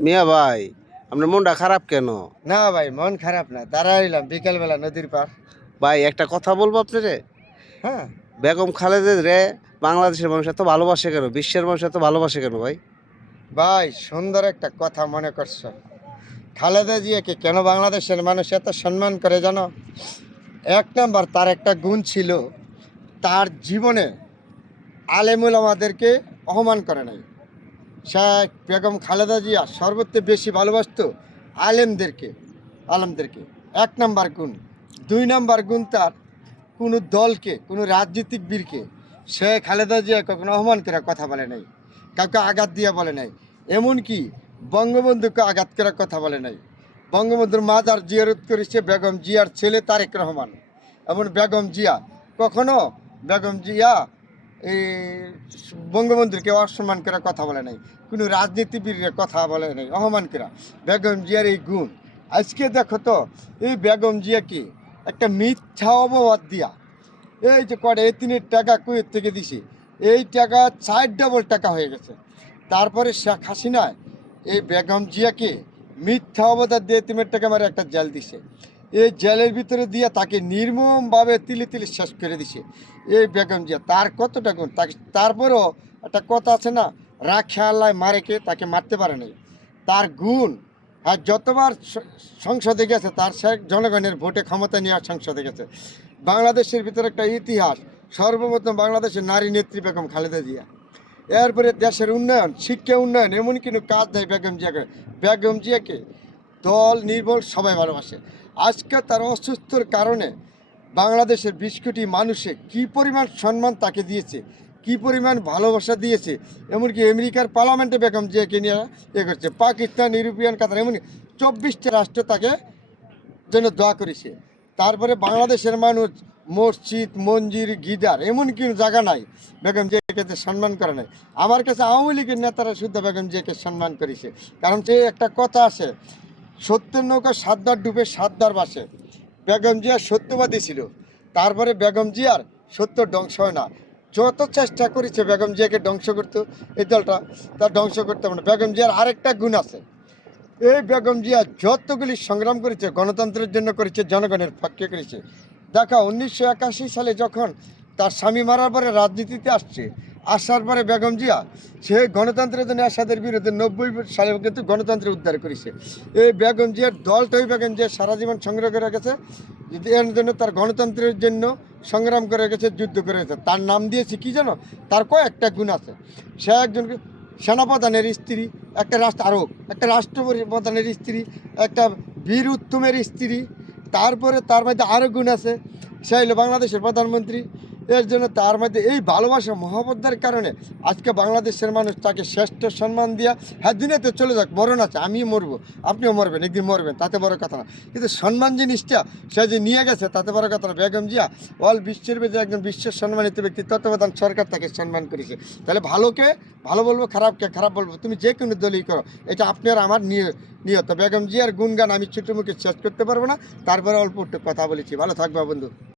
মিয়া ভাই আপনার মনটা খারাপ কেন? না ভাই মন খারাপ না দাঁড়াইলাম বিকালবেলা নদীর পার ভাই একটা কথা বলব আপনারে? হ্যাঁ। বেগম খালেদের রে বাংলাদেশের মানুষ এত ভালোবাসে কেন? বিশ্বের মানুষ এত ভালোবাসে কেন ভাই? ভাই সুন্দর একটা কথা মনে করছ। খালেদা জিয়াকে কেন বাংলাদেশের মানুষ এত সম্মান করে জানো? এক নম্বর তার একটা গুণ ছিল তার জীবনে আলেমুল আমাদেরকে অপমান করে নাই। শেখ বেগম খালেদা জিয়া সর্বত্র বেশি ভালোবাসতো আলেমদেরকে আলেমদেরকে। এক নাম্বার গুণ। দুই নাম্বার গুণ তার কোনো দলকে, কোনো রাজনীতিক বীরকে। সে খালেদা জিয়া কখনো অপমান করে কথা বলে নাই, কাউকে আঘাত দিয়া বলে নাই। এমনকি বঙ্গবন্ধুকে আঘাত করার কথা বলে নাই। বঙ্গবন্ধুর মাজার জিয়ারত করেছে বেগম জিয়ার ছেলে তারেক রহমান। এমন বেগম জিয়া কখনো, বেগম জিয়া এই বঙ্গবন্ধুকে অসম্মান করে কথা বলে নাই, কোনো রাজনীতিবিদের কথা বলে নাই, অপমান করা। বেগম জিয়ার এই গুণ। আজকে দেখো তো, এই বেগম জিয়াকে একটা মিথ্যা অপবাদ দিয়া, এই যে কটা এই তিনের টাকা কুয়েত থেকে দিছে, এই টাকা চার ডবল টাকা হয়ে গেছে। তারপরে শেখ হাসিনায় এই বেগম জিয়াকে মিথ্যা অবদান দিয়ে তিনের টাকা মারে একটা জেল দিছে। এই জেলের ভিতরে দিয়ে তাকে নির্মমভাবে তিলি তিলি শেষ করে দিছে। এই বেগম জিয়া, তার কতটা গুণ? তাকে, তারপরেও একটা কথা আছে না, রাখে আল্লাহ মারেকে তাকে মারতে পারে নাই। তার গুণ, আর যতবার সংসদে গেছে, তার সে জনগণের ভোটে ক্ষমতা নেওয়ার সংসদে গেছে। বাংলাদেশের ভিতরে একটা ইতিহাস, সর্বপ্রথম বাংলাদেশের নারী নেত্রী বেগম খালেদা জিয়া। এরপরে দেশের উন্নয়ন, শিক্ষা উন্নয়ন এমন কিন্তু কাজ দেয় বেগম জিয়াকে। বেগম জিয়াকে দল নির্বল, সবাই ভালোবাসে। আজকে তার অসুস্থর কারণে বাংলাদেশের বিশ কোটি মানুষে কি পরিমাণ সম্মান তাকে দিয়েছে, কি পরিমাণ ভালোবাসা দিয়েছে, এমনকি আমেরিকার পার্লামেন্টে বেগম জিয়াকে নিয়ে এ করছে, পাকিস্তান, ইউরোপিয়ান, কাতার, এমনকি চব্বিশটা রাষ্ট্র তাকে জন্য দোয়া করেছে। তারপরে বাংলাদেশের মানুষ মসজিদ, মন্দির গিদার এমন কোনো জায়গা নাই, বেগম জিয়াকে সম্মান করে নাই। আমার কাছে আওয়ামী লীগের নেতারা শুদ্ধ বেগম জিয়াকে সম্মান করেছে। কারণ সে একটা কথা আছে সত্যের নৌকা সাতবার ডুবে সাতবার বাসে। বেগম জিয়া সত্যবাদী ছিল। তারপরে বেগম জিয়ার সত্য ধ্বংস হয় না। যত চেষ্টা করেছে বেগম জিয়াকে ধ্বংস করতে, এই দলটা তার ধ্বংস করতে পারে। বেগম জিয়ার আরেকটা গুণ আছে। এই বেগম জিয়া যতগুলি সংগ্রাম করেছে, গণতন্ত্রের জন্য করেছে, জনগণের পক্ষে করেছে। দেখা, উনিশশো একাশি সালে যখন তার স্বামী মারার পরে রাজনীতিতে আসছে আসার পরে বেগম জিয়া, সে গণতন্ত্রের জন্য আসাদের বিরুদ্ধে নব্বই সালে কিন্তু গণতন্ত্র উদ্ধার করেছে। এই বেগম জিয়ার দলটাই বেগম জিয়া সারা জীবন সংগ্রহ করে গেছে এর জন্য তার গণতন্ত্রের জন্য সংগ্রাম করে গেছে যুদ্ধ করে গেছে তার নাম দিয়েছে কি জানো তার কয়েকটা গুণ আছে। সে একজন সেনাপ্রধানের স্ত্রী, একটা রাষ্ট্র আরও একটা রাষ্ট্রপ্রধানের স্ত্রী, একটা বীর উত্তমের স্ত্রী, তারপরে তার মধ্যে আরও গুণ আছে। সে হলো বাংলাদেশের প্রধানমন্ত্রী এর জন্য তার মধ্যে এই ভালোবাসা মহাবদ্ধার কারণে আজকে বাংলাদেশের মানুষ তাকে শ্রেষ্ঠ সম্মান দিয়া হ্যাঁ দুনিয়াতে চলে যাক, মরণ আছে, আমিও মরবো, আপনিও মরবেন, একদিন মরবেন, তাতে বড় কথা না। কিন্তু সম্মান জিনিসটা সে যে নিয়ে গেছে, তাতে বড় কথা না। বেগম জিয়া, অল বিশ্বের ভেতরে একজন বিশ্বের সম্মানিত ব্যক্তি তত্ত্বাবধান সরকার তাকে সম্মান করেছে। তাহলে ভালোকে ভালো বলব, খারাপকে খারাপ বলব, তুমি যে কোনো দলই করো, এটা আপনার আমার নিয়ে, নিয়ত। বেগম জিয়ার গুণগান আমি ছোটো মুখে শেষ করতে পারব না, তারপরে অল্প একটু কথা বলেছি। ভালো থাকবে বন্ধু।